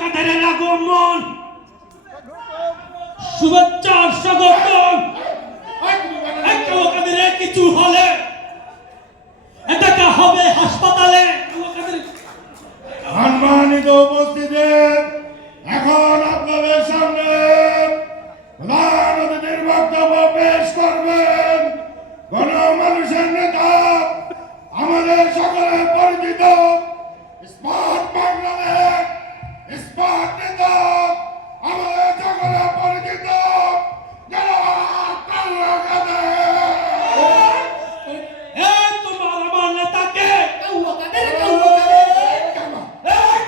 কাদেরের আগমন, শুভেচ্ছার স্বাগতম। কাদেরের কিছু হলে এটা হবে হাসপাতালে। সম্মানিত উপস্থিতি, এখন আপনাদের সামনে প্রধান অতিথির বক্তব্য পেশ করবেন গণমানুষের নেতা, আমাদের সকলের পরিচিত স্মার্ট বাংলাদেশ স্মার্ট নেতা, আমাদের সকলের পরিচিত জনাব কাউয়া কাদের। তোমার আমার নেতাকে কাউয়া কাদের।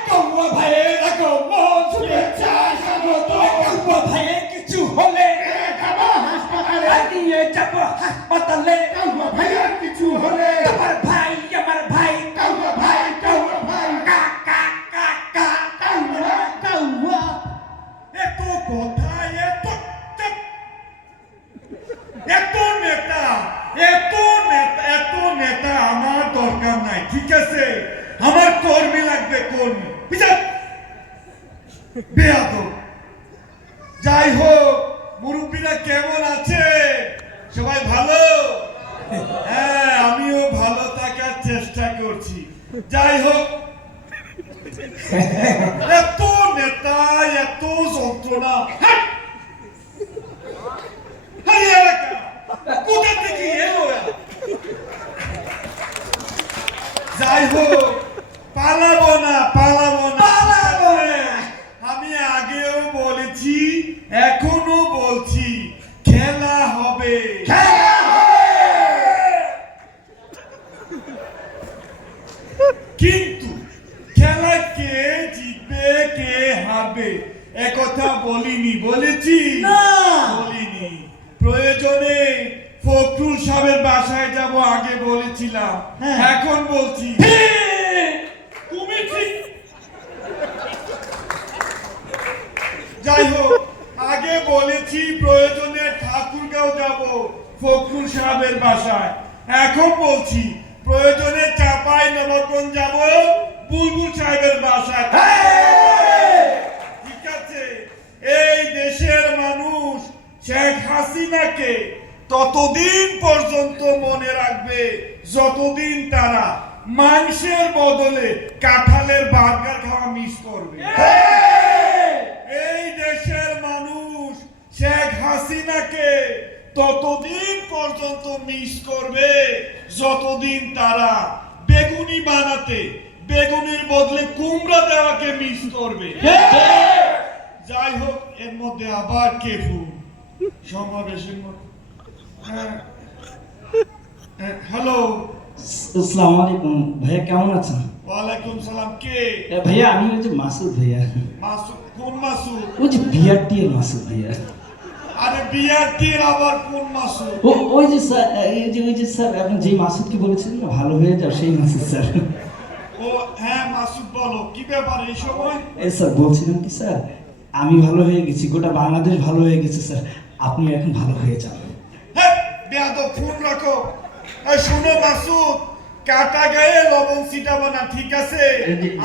কাউয়া ভাইয়ের আগমন, শুভেচ্ছা স্বাগত। কাউয়া ভাইয়ের কিছু হলে নিয়ে যাব হাসপাতালে। কাউয়া ভাইয়ের কিছু হলে আমার ভাই আমার ভাই, কাউয়া ভাই কাউয়া ভাই কাকা কাকা কাউয়া কাউয়া। এত কথা, এত নেতা, এত নেতা আমার দরকার নাই, ঠিক আছে? আমার কর্মী লাগবে, কর্মী। বুঝাও বেয়াদব। যাই হোক, মুরব্বীরা কেমন আছে? সবাই ভালো? হ্যাঁ, আমিও ভালো থাকার চেষ্টা করছি। যাই হোক, এত নেতা, এত যন্ত্রণা, কোথা থেকে এলো? যাই হোক, পালাবো না। আমি আগেও বলেছি, এখনো বলছি, খেলা হবে। কিন্তু খেলা কে জিতবে কে হারবে একথা বলিনি, বলেছি? বলিনি। প্রয়োজনে ফখরুল সাহেবের বাসায় যাব, আগে বলেছিলাম, এখন বলছি। তুমি ঠিক। যাই হোক, আগে বলেছি প্রয়োজনে ঠাকুরগাঁও যাব ফখরুল সাহেবের বাসায়, এখন বলছি প্রয়োজনে চাপাই নবাবগঞ্জ যাব বুলবুল সাহেবের বাসায়। ঠিক আছে? এই দেশের মানুষ শেখ হাসিনাকে ততদিন পর্যন্ত মনে রাখবে যতদিন তারা মাংসের বদলে কাঁঠালের বার্গার খাওয়া মিস করবে। এই দেশের মানুষ শেখ হাসিনাকে ততদিন পর্যন্ত মিস করবে যতদিন তারা বেগুনি বানাতে বেগুনির বদলে কুমড়া দেওয়াকে মিস করবে। যাই হোক, এর মধ্যে আবার কেফু সমাবেশের মধ্যে। হ্যালো, আসসালামু আলাইকুম ভাইয়া, কেমন আছেন? ওয়ালাইকুম সালাম। কে? ভাইয়া আমি ওই যে মাসুদ ভাইয়া। মাসুদ? কোন মাসুদ? ওই যে বিআরটি এর মাসুদ ভাইয়া। আরে বিআরটির আবার কোন মাসুদ? ওই যে স্যার, ওই যে স্যার, আপনি যেই মাসুদকে বলেছিলেন না ভালো হয়ে যাও, সেই মাসুদ স্যার। ও হ্যাঁ, মাসুদ বলো, কি ব্যাপার এই সময়? স্যার বলছিলাম কি স্যার, আমি ভালো হয়ে গেছি, গোটা বাংলাদেশ ভালো হয়ে গেছে স্যার, আপনি এখন ভালো হয়ে যান। হ্যাঁ বেয়াদব, ফোন রাখো। এই শোনো মাসুদ, কাটা গায়ে লবণ ছিটাবো না, ঠিক আছে?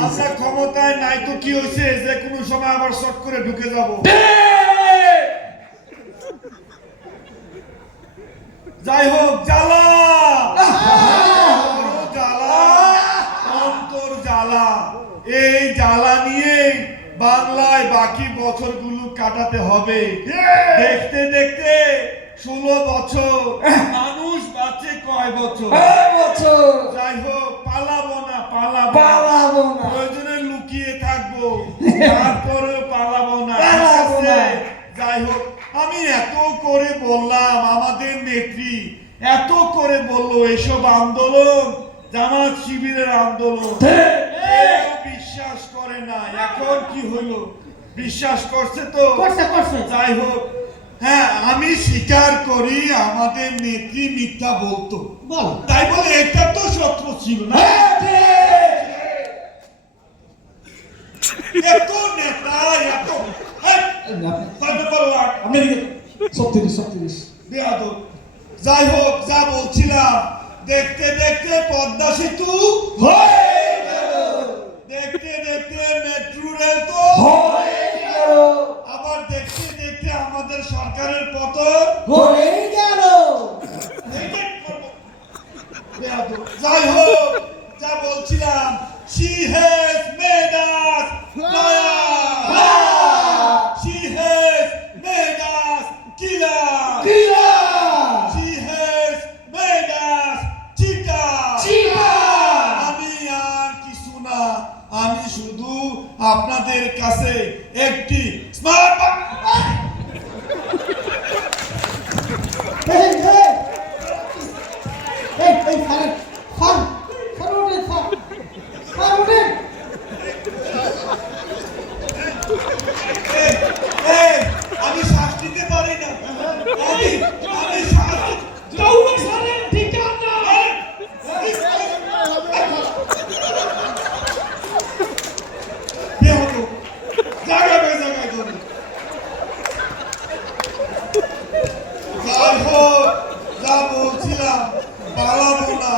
আমরা ক্ষমতায় নাই তো কি হয়েছে, যে কোনো সময় আবার শর্ট করে ঢুকে যাব। যাই হোক, জ্বালা জ্বালা, অন্তর জ্বালা। এই জ্বালা নিয়ে বাংলায় বাকি বছরগুলো কাটাতে হবে। দেখতে দেখতে 16 বছর, মানুষ বাঁচে কয় বছর? যাই হোক, পালাবো না। প্রয়োজনে লুকিয়ে থাকবো, তারপরেও পালাবো না। যাই হোক, আমি এত করে বললাম, আমাদের নেত্রী এত করে বললো এসব আন্দোলন জামাত শিবিরের আন্দোলন, কেউ বিশ্বাস করে না। এখন কি হলো? বিশ্বাস করছে তো? যাই হোক, হ্যাঁ, আমি স্বীকার করি আমাদের নেত্রী মিথ্যা বলতো, তাই বলে এটা তো সত্য ছিল না। এত নেতা, এত বেয়াদব। যাই হোক, যা বলছিলাম, দেখতে দেখতে পদ্মা সেতু হয়ে গেল, দেখতে দেখতে মেট্রো রেল তো has made us liars. She has made us killers. She has made us cheaters. আমি আর কিছু না, আমি শুধু আপনাদের কাছে একটি স্মার্ট এই স্যার ওঠেন স্যার ওঠেন আমি শ্বাস নিতে পারি না, আমি শ্বাস কে হতো জায়গায় ধরে যাই হোক, যা বলছিলাম পালাবো না,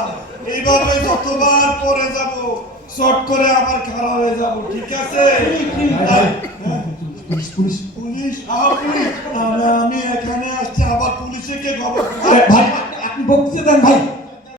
এইভাবে যতবার পরে যাব শর্ট করে আবার খারাপ হয়ে যাব, ঠিক আছে? পুলিশ আমি এখানে আসছি, আবার পুলিশে কে খবর? ভাই আপনি বক্তৃতা দেন ভাই